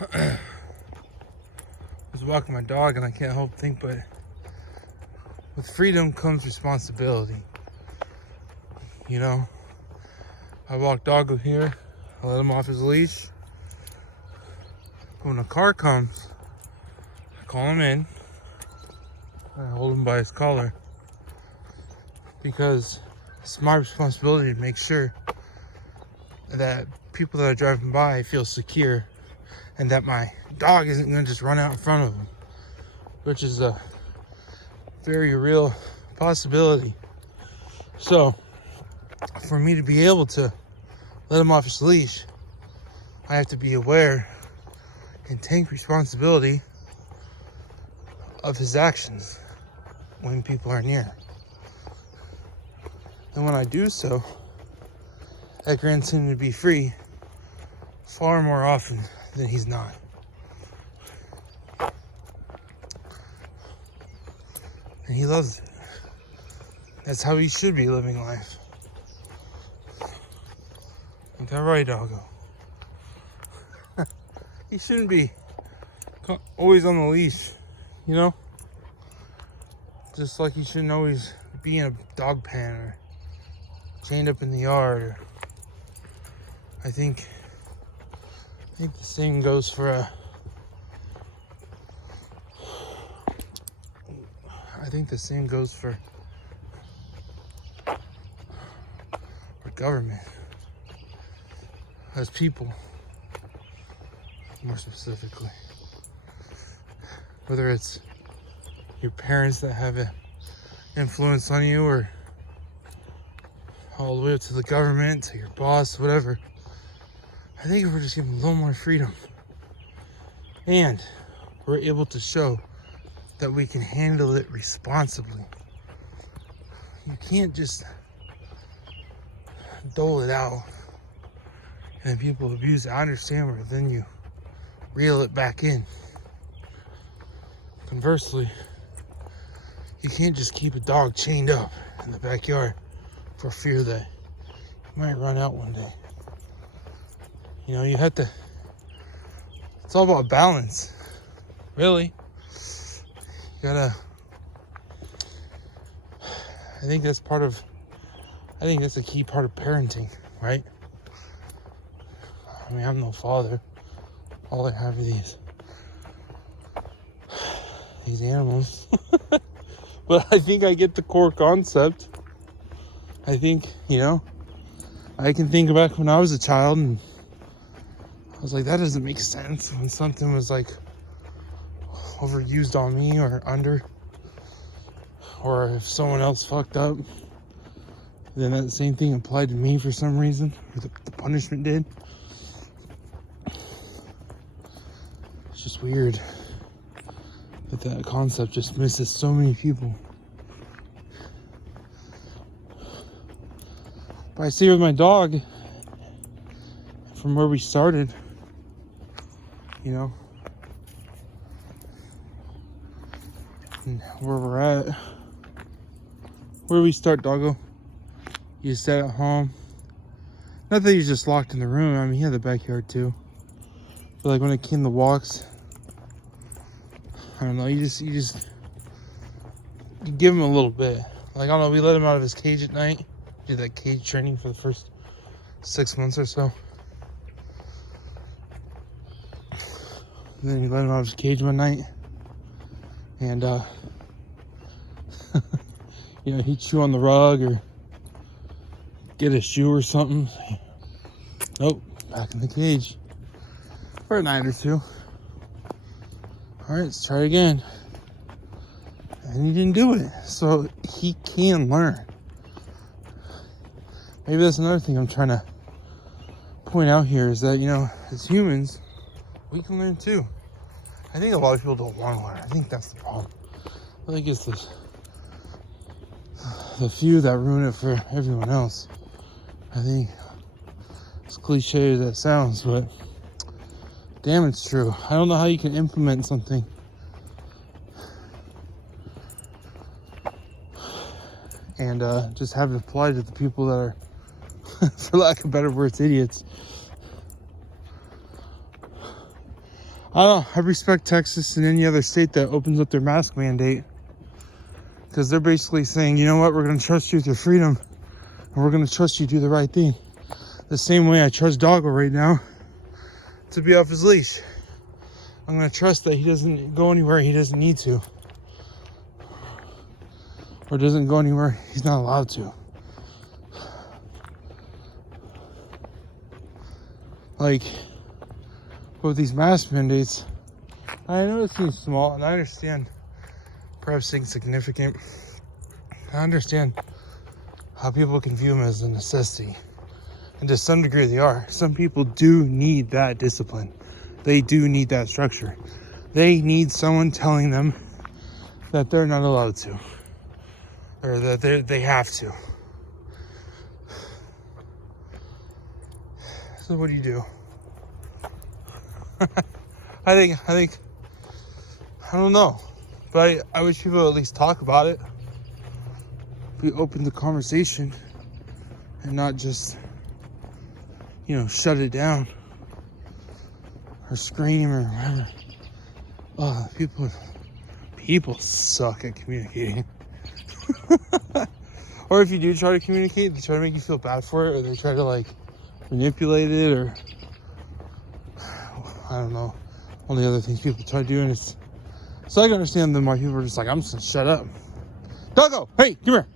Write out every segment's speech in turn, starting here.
I was walking my dog and I can't help think, but with freedom comes responsibility. You know, I walk Doggo here, I let him off his leash. When a car comes, I call him in, I hold him by his collar, because it's my responsibility to make sure that people that are driving by feel secure and that my dog isn't going to just run out in front of them, which is a very real possibility. So for me to be able to let him off his leash, I have to be aware and take responsibility of his actions when people are near. And when I do so, that grants him to be free far more often than he's not. And he loves it. That's how he should be living life. Ain't that right, Doggo? He shouldn't be always on the leash, you know? Just like he shouldn't always be in a dog pen or chained up in the yard. I think the same goes for government, as people, more specifically. Whether it's your parents that have an influence on you, or all the way up to the government, to your boss, whatever. I think if we're just given a little more freedom and we're able to show that we can handle it responsibly. You can't just dole it out and people abuse it. I understand where then you reel it back in. Conversely, you can't just keep a dog chained up in the backyard for fear that you might run out one day. You know, you have to, it's all about balance, really. You gotta, I think that's a key part of parenting, right? I mean, I'm no father. All I have are these animals. But I think I get the core concept. I think, you know, I can think back when I was a child and I was like, that doesn't make sense, when something was like overused on me or under, or if someone else fucked up, then that same thing applied to me for some reason, or the punishment did. It's just weird that concept just misses so many people. But I see with my dog, from where we started, you know, and where we're at, where we start, Doggo. You sat at home. Not that he's just locked in the room. I mean, he had the backyard too. But like when it came to walks, I don't know. You give him a little bit. Like, I don't know. We let him out of his cage at night. Did that cage training for the first 6 months or so. And then we let him out of his cage one night, and you know, he'd chew on the rug or get a shoe or something. Nope, back in the cage for a night or two. All right, let's try again. And he didn't do it, so he can learn. Maybe that's another thing I'm trying to point out here, is that, you know, as humans, we can learn too. I think a lot of people don't want to learn. I think that's the problem. I think it's the few that ruin it for everyone else. I think, as cliche as that sounds, but damn, it's true. I don't know how you can implement something and just have it apply to the people that are, for lack of better words, idiots. I don't know. I respect Texas and any other state that opens up their mask mandate, because they're basically saying, you know what, we're going to trust you with your freedom, and we're going to trust you to do the right thing. The same way I trust Doggo right now to be off his leash. I'm going to trust that he doesn't go anywhere he doesn't need to, or doesn't go anywhere he's not allowed to. Like, with these mask mandates, I know it seems small, and I understand perhaps insignificant. I understand how people can view them as a necessity, and to some degree they are. Some people do need that discipline. They do need that structure. They need someone telling them that they're not allowed to, or that they have to. So what do? I think, I don't know, but I wish people would at least talk about it. Be open to conversation and not just, shut it down or scream or whatever. Oh, people suck at communicating. Or if you do try to communicate, they try to make you feel bad for it, or they try to manipulate it, or I don't know, all the other things people try doing. So I can understand them why people are just like, I'm just gonna shut up. Doggo, hey, come here.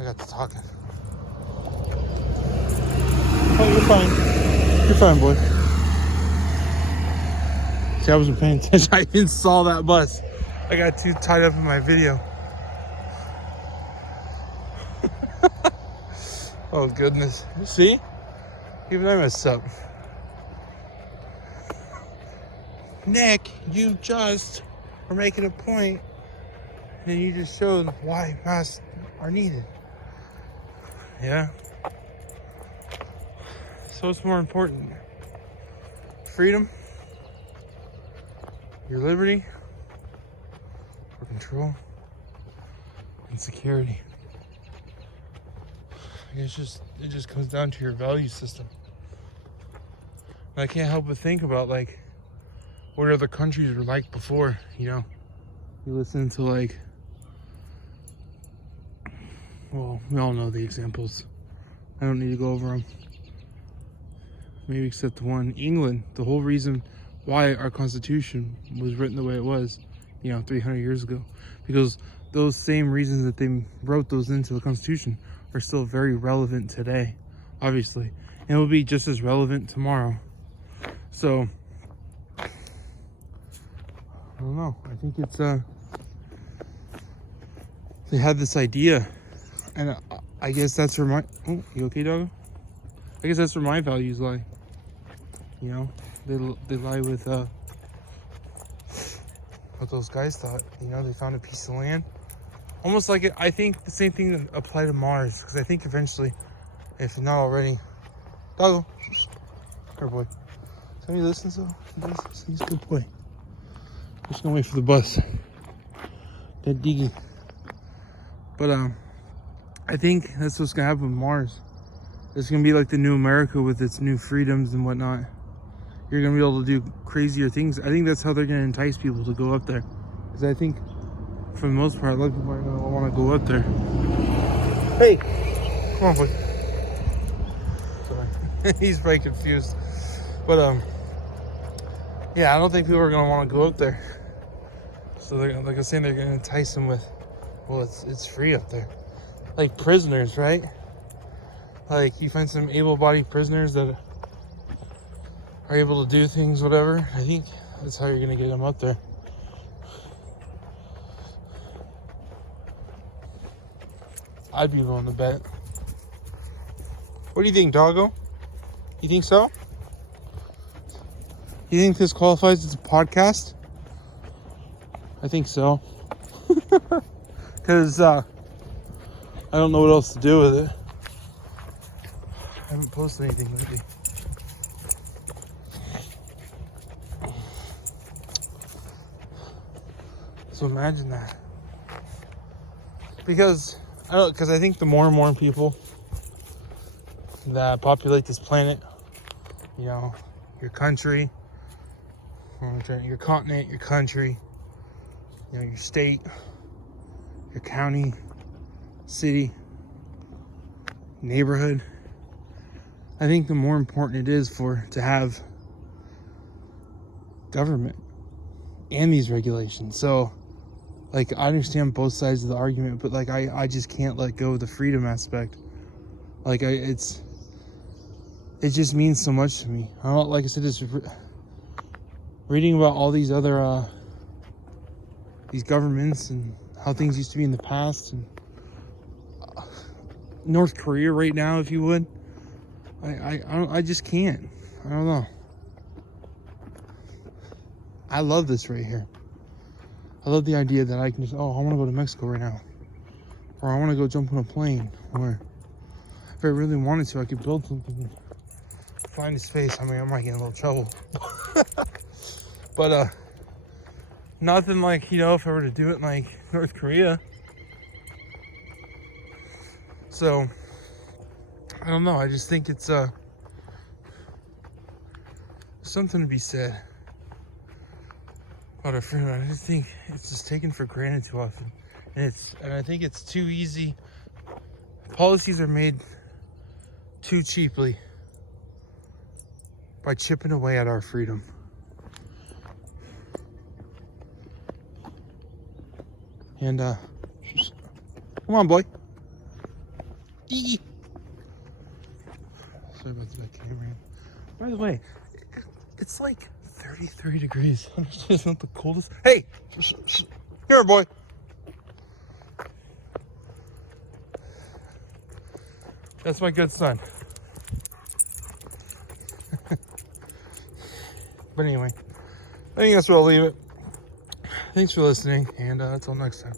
I got to talking. Oh, you're fine. You're fine, boy. See, I wasn't paying attention. I didn't saw that bus. I got too tied up in my video. Oh, goodness. See? Even I messed up. Nick, you just were making a point, and you just showed why masks are needed. Yeah? So what's more important? Freedom? Your liberty? Or control? And security? It just comes down to your value system. And I can't help but think about what other countries were like before, You listen to well, we all know the examples. I don't need to go over them. Maybe except the one, England. The whole reason why our Constitution was written the way it was, 300 years ago. Because those same reasons that they wrote those into the Constitution are still very relevant today, obviously. And it will be just as relevant tomorrow. So, I don't know. I think it's, they had this idea, and I guess that's where oh, you okay, dog? I guess that's where my values lie. They lie with, what those guys thought. They found a piece of land. Almost like I think the same thing applied to Mars, because I think eventually, if not already, Doggo, here, boy. So he listens, though. He's a good boy. Just gonna wait for the bus. That diggy. But I think that's what's gonna happen with Mars. It's gonna be like the new America with its new freedoms and whatnot. You're gonna be able to do crazier things. I think that's how they're gonna entice people to go up there, because I think, for the most part, a lot of people are going to want to go up there. Hey! Come on, boy. Sorry. He's probably confused. But, yeah, I don't think people are going to want to go up there. So, they're, like I was saying, they're going to entice them with, well, it's free up there. Like prisoners, right? Like, you find some able-bodied prisoners that are able to do things, whatever. I think that's how you're going to get them up there. I'd be willing to bet. What do you think, Doggo? You think so? You think this qualifies as a podcast? I think so. Because I don't know what else to do with it. I haven't posted anything lately. So imagine that. Because I think the more and more people that populate this planet, you know, your country, your continent, your country, you know, your state, your county, city, neighborhood. I think the more important it is to have government and these regulations. So, like, I understand both sides of the argument, but like, I just can't let go of the freedom aspect. Like, it just means so much to me. I don't, like I said, just reading about all these other these governments and how things used to be in the past, and North Korea right now, if you would. I just can't. I don't know. I love this right here. I love the idea that I can just, I want to go to Mexico right now. Or I want to go jump on a plane. Or if I really wanted to, I could build something, find a space. I mean, I might get in a little trouble. But nothing like, you know, if I were to do it in like North Korea. So, I don't know. I just think it's something to be said about our freedom. I just think it's just taken for granted too often, and I think it's too easy. Policies are made too cheaply by chipping away at our freedom. And come on, boy. Eee. Sorry about the back camera. By the way, it's like 33 degrees. It's not the coldest. Hey, here, boy. That's my good son. But anyway, I think that's where I'll leave it. Thanks for listening, and until next time.